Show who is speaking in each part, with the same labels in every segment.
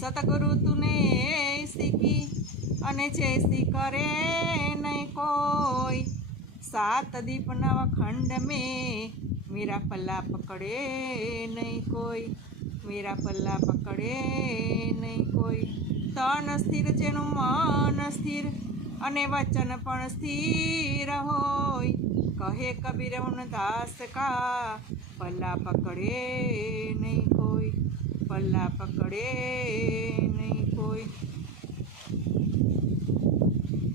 Speaker 1: સતગુરુ તુને શીખી અને જેસી કરે નહીં કોઈ સાત દીપના ખંડ મેં મેરા પલ્લા પકડે નહીં કોઈ, મેરા પલ્લા પકડે નહીં કોઈ. તન સ્થિર, જેનું મન સ્થિર અને વચન પણ સ્થિર હોય. કહે કબીર દાસ કા, પલ્લા પકડે નહીં કોઈ. પલ્લા પકડે નહીં કોઈ.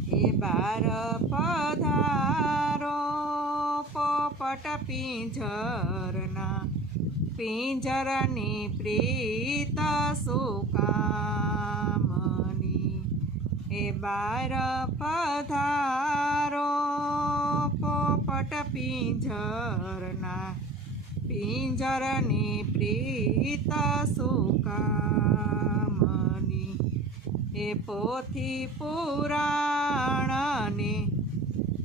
Speaker 1: એ બાર પધારો, પોપટ પિંજરના, પિંજરની પ્રીત સુકામની. એ બાર પધારો, પોપટ પિંજરના પિંજરની પ્રીત સુકામની, એ પોથી પુરાણને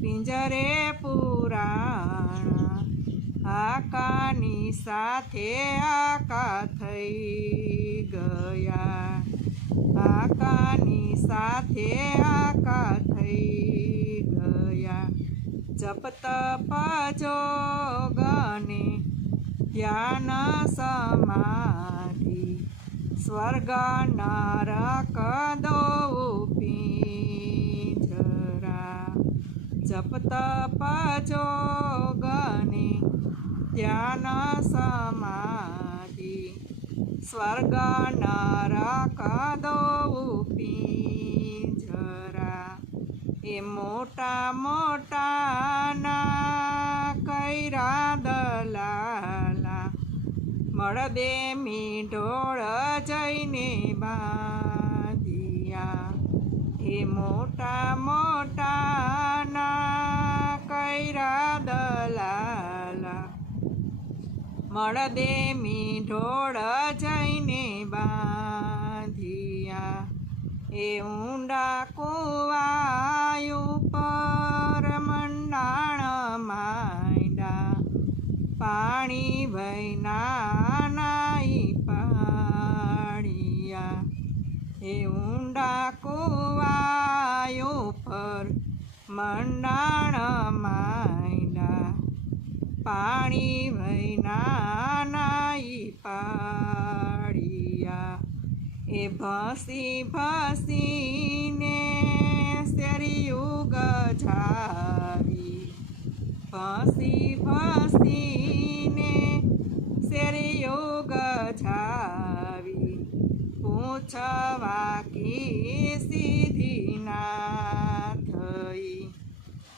Speaker 1: પિંજરે પુરાણ, આકાની સાથે આકા થઈ ગયા. આકાની સાથે આકા થઈ ગયા. જપ તપ જોગને ધ્યાન સમાધિ સ્વર્ગ નરક જરા જપ તપ જોગને ધ્યાન સમાધિ સ્વર્ગ નરક દો જરા એ મોટા મોટા ના કૈરા દલાલા મળદે મીઢોળ જઈને બાંધિયા. એ મોટા મોટા ના કૈરા દલાલા. મળદે મીઢોળ જઈને બાંધિયા. એ ઊંડા કુવાયુ પર મંડાણ માંડા પાણી વૈના નાઈ પાડિયા એ ઊંડા કુવાયો પર મંડાણ માયના, પાણી વૈના નાઈ પાડિયા એ ભસી ભસીને શેરી યુગ જાવી ભસી ભસીને પૂછવા કી સીધી ના થઈ.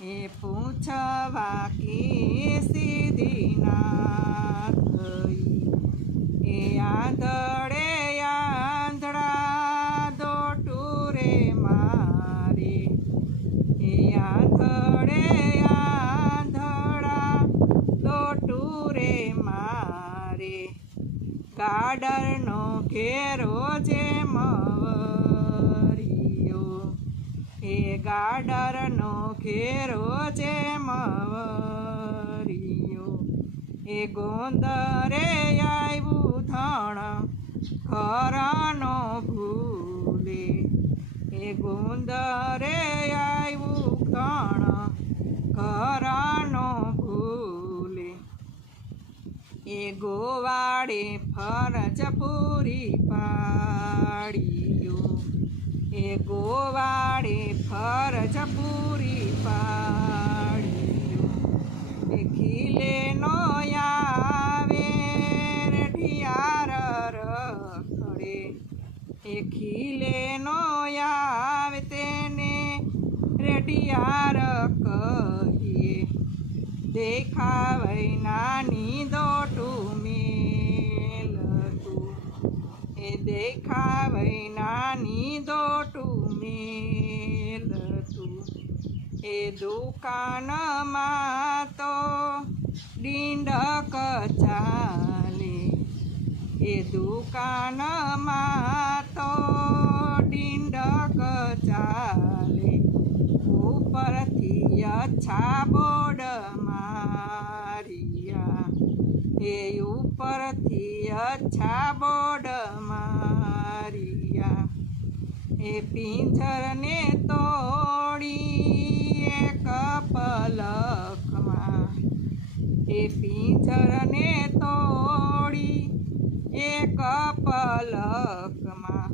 Speaker 1: એ પૂછવા કી સીધી ના ગાડરનો ઘેરો જે મવરિયો. એ ગાડરનો ઘેરો જે મવરિયો. એ ગોંદરે આવ્યું ધણ ખરાનો ભૂલે. એ ગોંદરે આવ્યું ધણ ખરાનો ભૂલે ગોવાડે ફરજ પૂરી પાડીયો. એ ગોવાડે ફરજ પૂરી પાડીયો. એ ખીલે નો આવે ઢિયાર રખડે. એ ખીલે નો આવે તેને રેઢિયાર કહીએ. દેખાવય નાની દોટું મેલતું એ દેખાવય નાની દોટું મેલતું એ દુકાનમાં તો ડીંડક ચાલે એ દુકાનમાં તો ડીંડક ચાલે ઉપરથી અચ્છા બોડ મારિયા. એ ઉપરથી અચ્છા બોર્ડ એ પિંજરને તોડી એક પલકમાં. એ પિંજરને તોડી એક પલકમાં.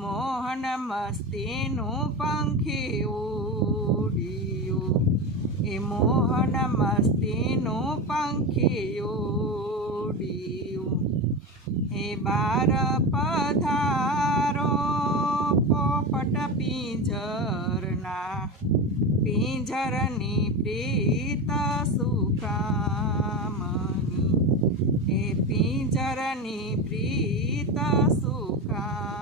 Speaker 1: મોહન મસ્તીનું પંખી ઉડ્યું. એ મોહન મસ્તીનું પંખી ઉડ્યું. એ બાર પધારો પોપટ પિંજરના પિંજરની પ્રીત સુકામની એ પિંજરની પ્રીત સુકા